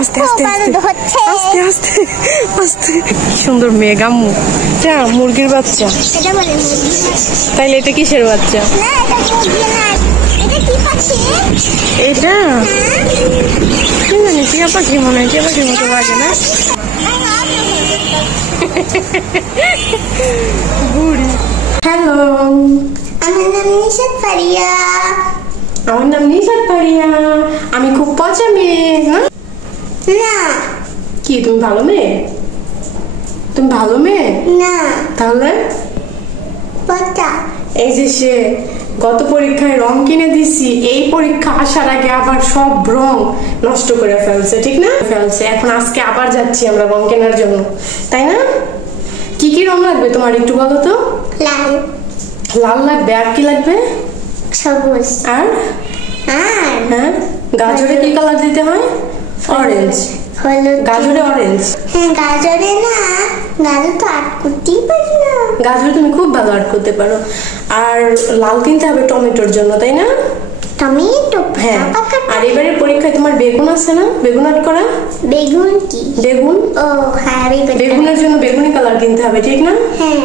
আস্তে আস্তে আস্তে আস্তে আস্তে সুন্দর মেঘ আম্মু। যা মুরগির বাচ্চা, তাইলে এটা কিসের বাচ্চা? এটা কি জানি, টিয়া পাখি মনে হয়, টিয়া পাখির মতো লাগে না? বুড়ি। হ্যালো, আমার নাম নিশাত ফারিয়া। আমার নাম নিশাত ফারিয়া। আমি খুব পচা মেয়ে। না। কি তুমি ভালো মেয়ে? তুমি ভালো মেয়ে না। তাহলে? পচা। এই যে সে গত পরীক্ষায় রং কিনে দিছি, এই পরীক্ষা আসার আগে আবার সব রং নষ্ট করে ফেলছে, ঠিক না? ফেলছে। এখন আজকে আবার যাচ্ছি আমরা রং কেনার জন্য, তাই না? কি কি রং লাগবে তোমার একটু বলো তো? লাল। লাল লাগবে, আর কি লাগবে? সবুজ। আর হ্যাঁ, গাজরে কি কালার দিতে হয়? অরেঞ্জ। হলুদ। গাজরে অরেঞ্জ। হ্যাঁ, গাজরে না, গাজর তো আট করতেই পারি না। গাজর তুমি খুব ভালো আর্ট করতে পারো। আর লাল কিনতে হবে টমেটোর জন্য, তাই না? টমেটো? হ্যাঁ। আর এবারে পরীক্ষায় তোমার বেগুন আছে না? বেগুন আর্ট করা। বেগুন কি? বেগুন। ও হ্যাঁ, বেগুনের জন্য বেগুনি কালার কিনতে হবে, ঠিক না? হ্যাঁ।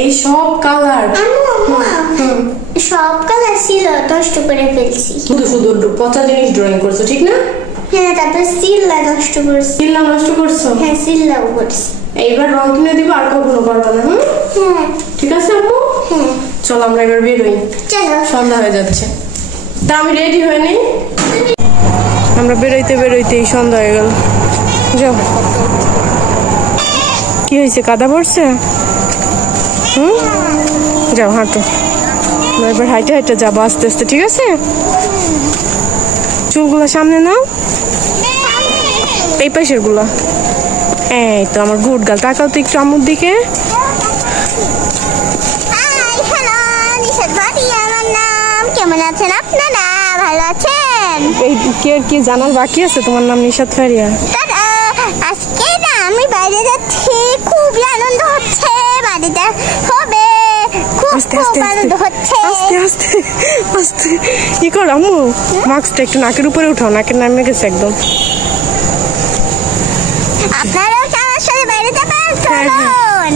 এই সব কালার, সব কালার ছিল, নষ্ট করে ফেলছি। শুধু শুধু পচা জিনিস ড্রয়িং করছো, ঠিক না? হ্যাঁ, তারপর সিল্লা নষ্ট করছি। সিল্লা নষ্ট করছো? হ্যাঁ, সিল্লাও করছি। এইবার রং কিনে দিব, আর কখনো করবো না। হ্যাঁ ঠিক আছে আপু? হ্যাঁ। চলো আমরা এবার বেরোই, চলো। সন্ধ্যা হয়ে যাচ্ছে। তা আমি রেডি হয়ে নেই। আমরা বেরোইতে বেরোইতেই সন্ধ্যা হয়ে গেল। যাও। কি হয়েছে, কাদা পড়ছে? যাও হাঁটো। এবার হাইটে হাইটে যাবো আস্তে আস্তে, ঠিক আছে? চুলগুলো সামনে নাও, এই পাশের গুলা। এই তো আমার গুড গাল, তাকাও তো একটু আম্মুর দিকে। কেমন আছেন আপনারা? ভালো আছেন? এই কি জানার বাকি আছে তোমার নাম নিশাত ফারিয়া? আজকে না আমি বাইরে যাচ্ছি, খুবই আনন্দ হচ্ছে। বাড়িতে হবে খুব আনন্দ হচ্ছে। আস্তে আস্তে আস্তে। কি কর আম্মু, মাস্কটা একটু নাকের উপরে উঠাও, নাকের নামে গেছে একদম। আপনারাও আমার সাথে বাইরে যাবেন?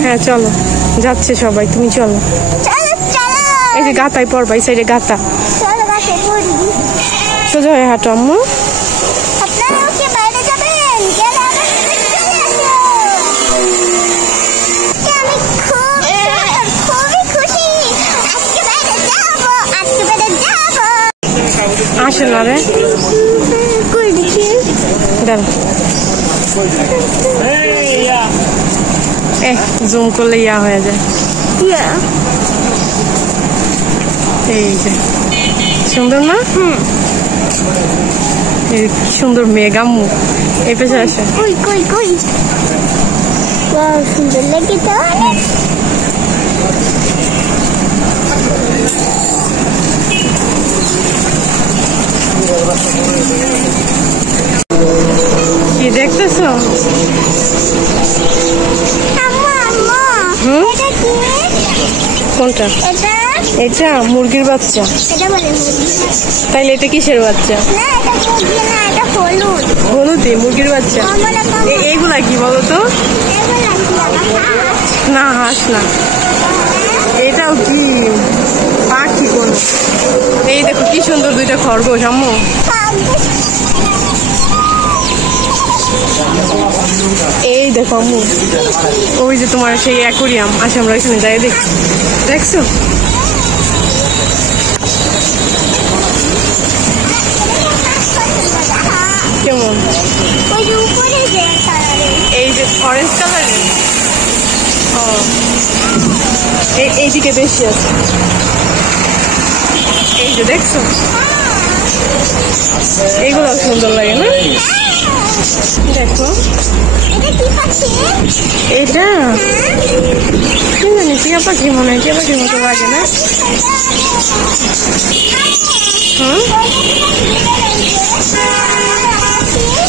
হ্যাঁ চলো, যাচ্ছে সবাই, তুমি চলো। এই যে গাতায় পড়বা, এই সাইডে গাতা। সোজা হয়ে হাঁটো আম্মু। আসে না রে, জুম করলে ইয়া হয়ে যায়। এই যে সুন্দর না? সুন্দর মেঘ আম্মু। এই পেছনে আসে। সুন্দর লেগে তো। কি দেখতেছো? কোনটা? এটা মুরগির বাচ্চা। তাইলে এটা কিসের বাচ্চা? হলুদে মুরগির বাচ্চা। এইগুলা কি বলো তো? না, হাঁস না। এটাও কি পাখি কোন? এই দেখো কি সুন্দর দুইটা খরগোশ আম্মু। এই দেখো আম্মু, ওই যে তোমার সেই অ্যাকোরিয়াম আছে, আমরা ওইখানে যাই দেখছি। দেখছো? কেমন? এই যে অরেঞ্জ কালারের। ও, এইদিকে বেশি আছে। এই যে দেখছো, এইগুলো সুন্দর লাগে না? দেখো এটা কি জানি, টিয়া পাখি মনে হয়, টিয়া পাখির মতো লাগে না?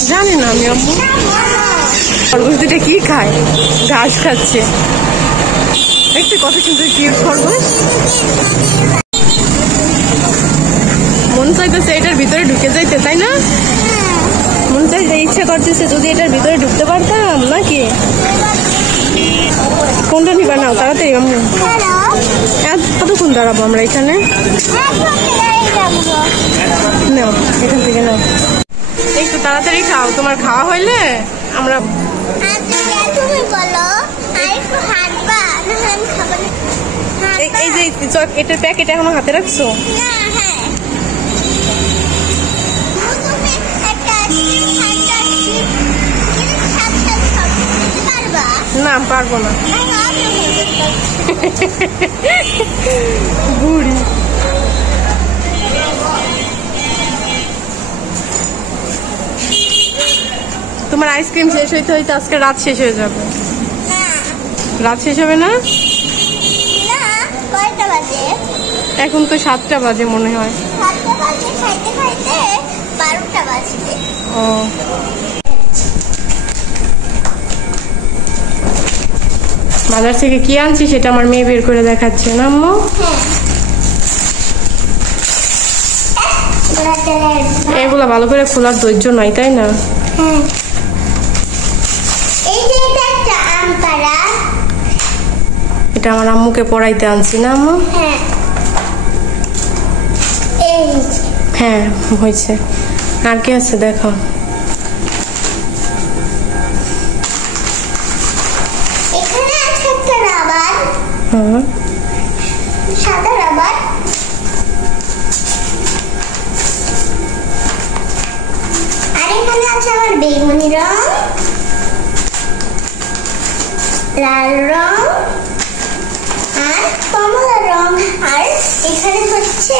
জানি না আমি আম্মু। খরগোশ দুটা কি খায়? ঘাস খাচ্ছে। দেখতে কত সুন্দর কিউট খরগোশ। মন চাইতেছে এটার ভিতরে ঢুকে যাইতে, তাই না? মন চাইতে, ইচ্ছা ইচ্ছা করতেছে যদি এটার ভিতরে ঢুকতে পারতাম নাকি। কোনটা নিবা নাও তাড়াতাড়ি। আমি কতক্ষণ দাঁড়াবো আমরা এখানে? নাও এখান থেকে নাও, একটু তাড়াতাড়ি খাও, তোমার খাওয়া হইলে আমরা। এই যে এটার প্যাকেট এখনো হাতে রাখছো? না পারবো না, বুড়ি। তোমার আইসক্রিম শেষ হইতে হইতে আজকে রাত শেষ হয়ে যাবে। রাত শেষ হবে না? এখন তো 7টা বাজে মনে হয়। ও বাজার থেকে কি আনছি সেটা আমার মেয়ে বের করে দেখাচ্ছে না আম্মু? এগুলা ভালো করে খোলার ধৈর্য নাই, তাই না? এটা আমার আম্মুকে পড়াইতে আনছি না আম্মু? হ্যাঁ হয়েছে। আর কি আছে দেখো? সাদা রাবার, আর এখানে আছে আমার বেগুনি রং, লাল রং আর কমলা রং, আর এখানে হচ্ছে